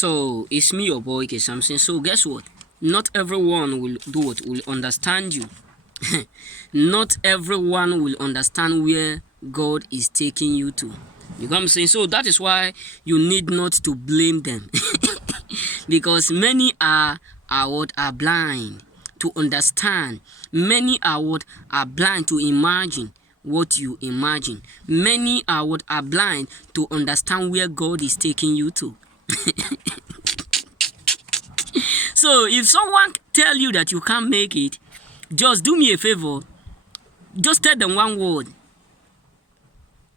So it's me, your boy K Samson. So guess what? Not everyone will do what will understand you. Not everyone will understand where God is taking you to. You know what I'm saying? So that is why you need not to blame them. Because many are blind to understand. Many are blind to imagine what you imagine. Many are blind to understand where God is taking you to. So if someone tell you that you can't make it, just do me a favor. Just tell them one word.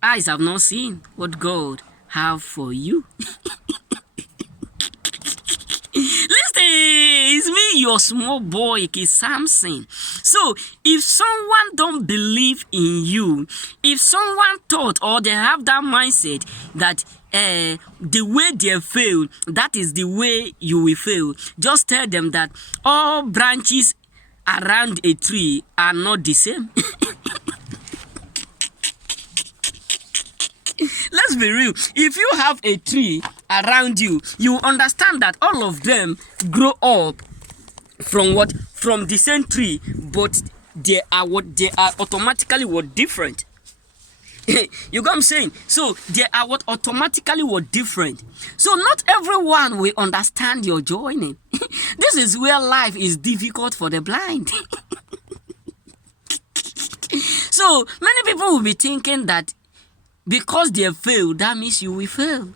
Eyes have not seen what God have for you. Listen, it's me, your small boy, K Samson. So, if someone don't believe in you, if someone thought or they have that mindset that the way they fail, that is the way you will fail, just tell them that all branches around a tree are not the same. Let's be real. If you have a tree around you, you understand that all of them grow up from what? From the same tree, but they are automatically different. You get what I'm saying? So they are automatically different. So not everyone will understand your journey. This is where life is difficult for the blind. So many people will be thinking that because they fail, that means you will fail.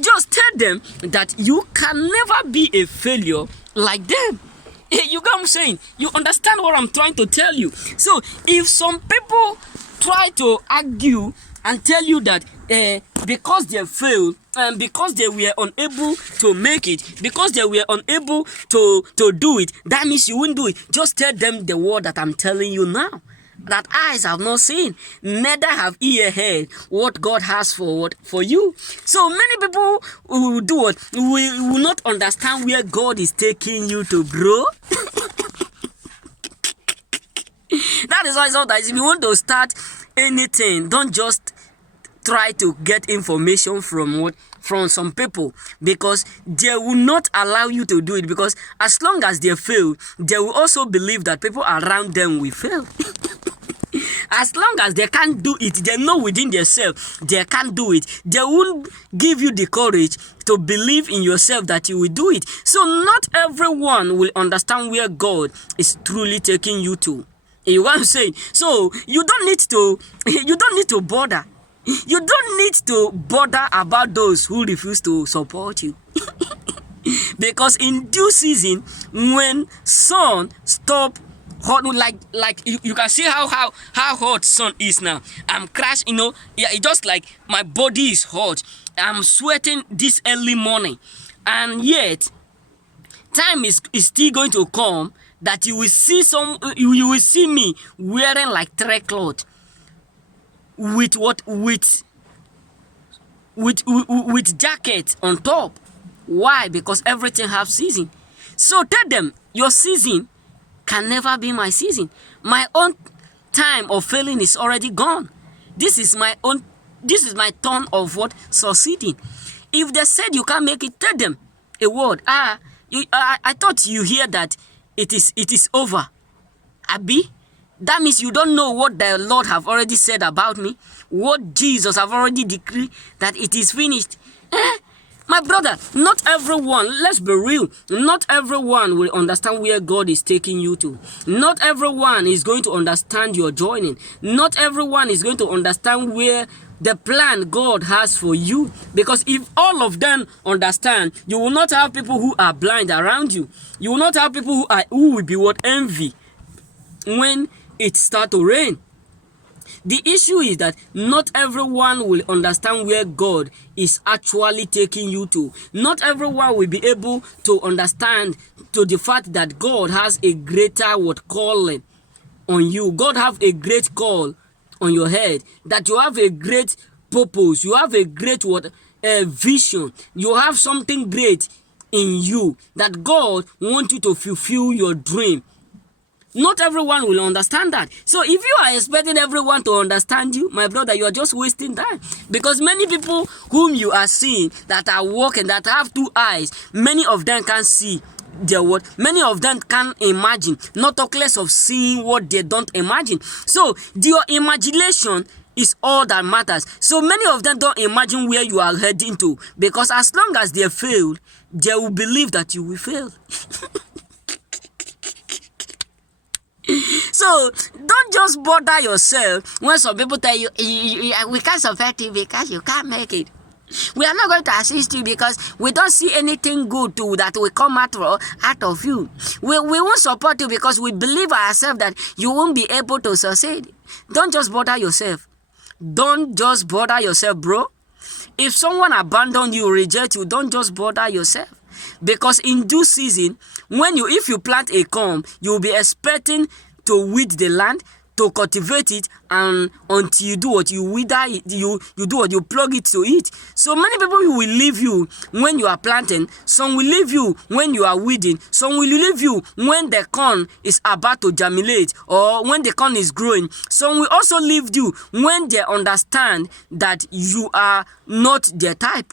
Just tell them that you can never be a failure like them. You get what I'm saying? You understand what I'm trying to tell you? So if some people try to argue and tell you that because they failed and because they were unable to make it, because they were unable to do it, that means you won't do it. Just tell them the word that I'm telling you now. That eyes have not seen, neither have ear heard what God has for you. So many people will do what? Will not understand where God is taking you to, bro. That is why sometimes if you want to start anything, don't just try to get information from some people, because they will not allow you to do it, because as long as they fail, they will also believe that people around them will fail. As long as they can't do it, they know within themselves they can't do it. They won't give you the courage to believe in yourself that you will do it. So not everyone will understand where God is truly taking you to. You know what I'm saying? So you don't need to bother. You don't need to bother about those who refuse to support you. Because in due season, when sun stop hot, like you can see how hot sun is now. I'm crashed, yeah, it's just like my body is hot. I'm sweating this early morning, and yet time is still going to come that you will see me wearing like three clothes with jacket on top. Why? Because everything have season. So tell them your season can never be my season. My own time of failing is already gone. This is my turn of succeeding. If they said you can't make it, tell them a word. I thought you hear that it is over. Abi? That means you don't know what the Lord have already said about me. What Jesus have already decreed, that it is finished. My brother, not everyone, let's be real, not everyone will understand where God is taking you to. Not everyone is going to understand your joining. Not everyone is going to understand where the plan God has for you. Because if all of them understand, you will not have people who are blind around you. You will not have people who will be envy when it starts to rain. The issue is that not everyone will understand where God is actually taking you to. Not everyone will be able to understand to the fact that God has a greater calling on you. God have a great call on your head. That you have a great purpose. You have a great vision. You have something great in you. That God wants you to fulfill your dream. Not everyone will understand that. So if you are expecting everyone to understand you, my brother, you are just wasting time. Because many people whom you are seeing that are walking, that have two eyes, many of them can't see their word. Many of them can't imagine, not talk less of seeing what they don't imagine. So your imagination is all that matters. So many of them don't imagine where you are heading to, because as long as they fail, they will believe that you will fail. So don't just bother yourself when some people tell you, we can't support you because you can't make it. We are not going to assist you because we don't see anything good to that will come out of you. We won't support you because we believe ourselves that you won't be able to succeed. Don't just bother yourself. Don't just bother yourself, bro. If someone abandon you, reject you, don't just bother yourself. Because in due season, if you plant a corn, you'll be expecting to weed the land, to cultivate it, and until you do what you wither it, you do what you plug it to it. So many people will leave you when you are planting. Some will leave you when you are weeding. Some will leave you when the corn is about to germinate or when the corn is growing. Some will also leave you when they understand that you are not their type.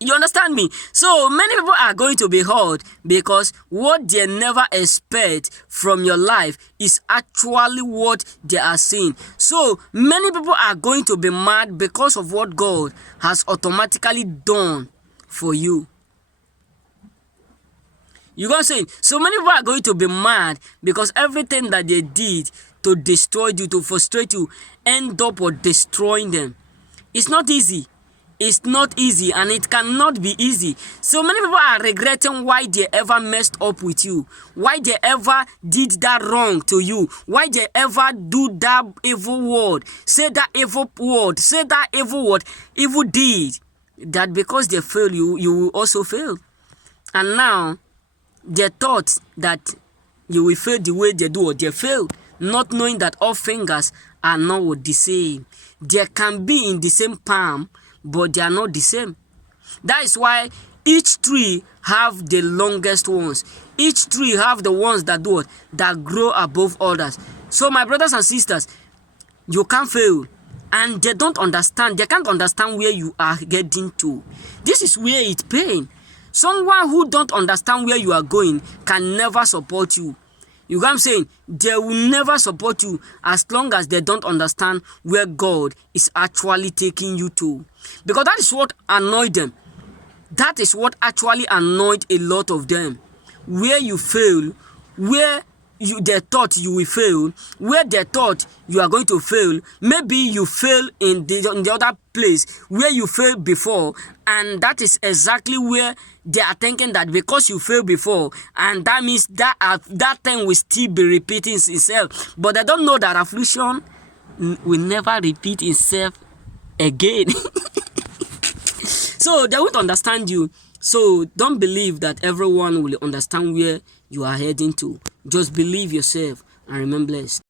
You understand me? So many people are going to be hurt because what they never expect from your life is actually what they are seeing. So many people are going to be mad because of what God has automatically done for you. You got saying? So many people are going to be mad because everything that they did to destroy you, to frustrate you, end up with destroying them. It's not easy. It's not easy, and it cannot be easy. So many people are regretting why they ever messed up with you, why they ever did that wrong to you, why they ever do that evil word, say that evil word, say that evil word, evil deed. That because they fail you, you will also fail. And now, they thought that you will fail the way they do, or they fail, not knowing that all fingers are not the same. They can be in the same palm, but they are not the same. That is why each tree have the longest ones. Each tree have the ones that do what? That grow above others. So my brothers and sisters, you can't fail. And they don't understand. They can't understand where you are getting to. This is where it's pain. Someone who don't understand where you are going can never support you. You know what I'm saying? They will never support you as long as they don't understand where God is actually taking you to. Because that is what annoyed them. That is what actually annoyed a lot of them. Where you fail, where they thought you will fail, where they thought you are going to fail, maybe you fail in the other place where you failed before, and that is exactly where they are thinking that because you failed before, and that means that thing will still be repeating itself. But they don't know that affliction will never repeat itself again. So they won't understand you. So don't believe that everyone will understand where you are heading to. Just believe yourself and remain blessed.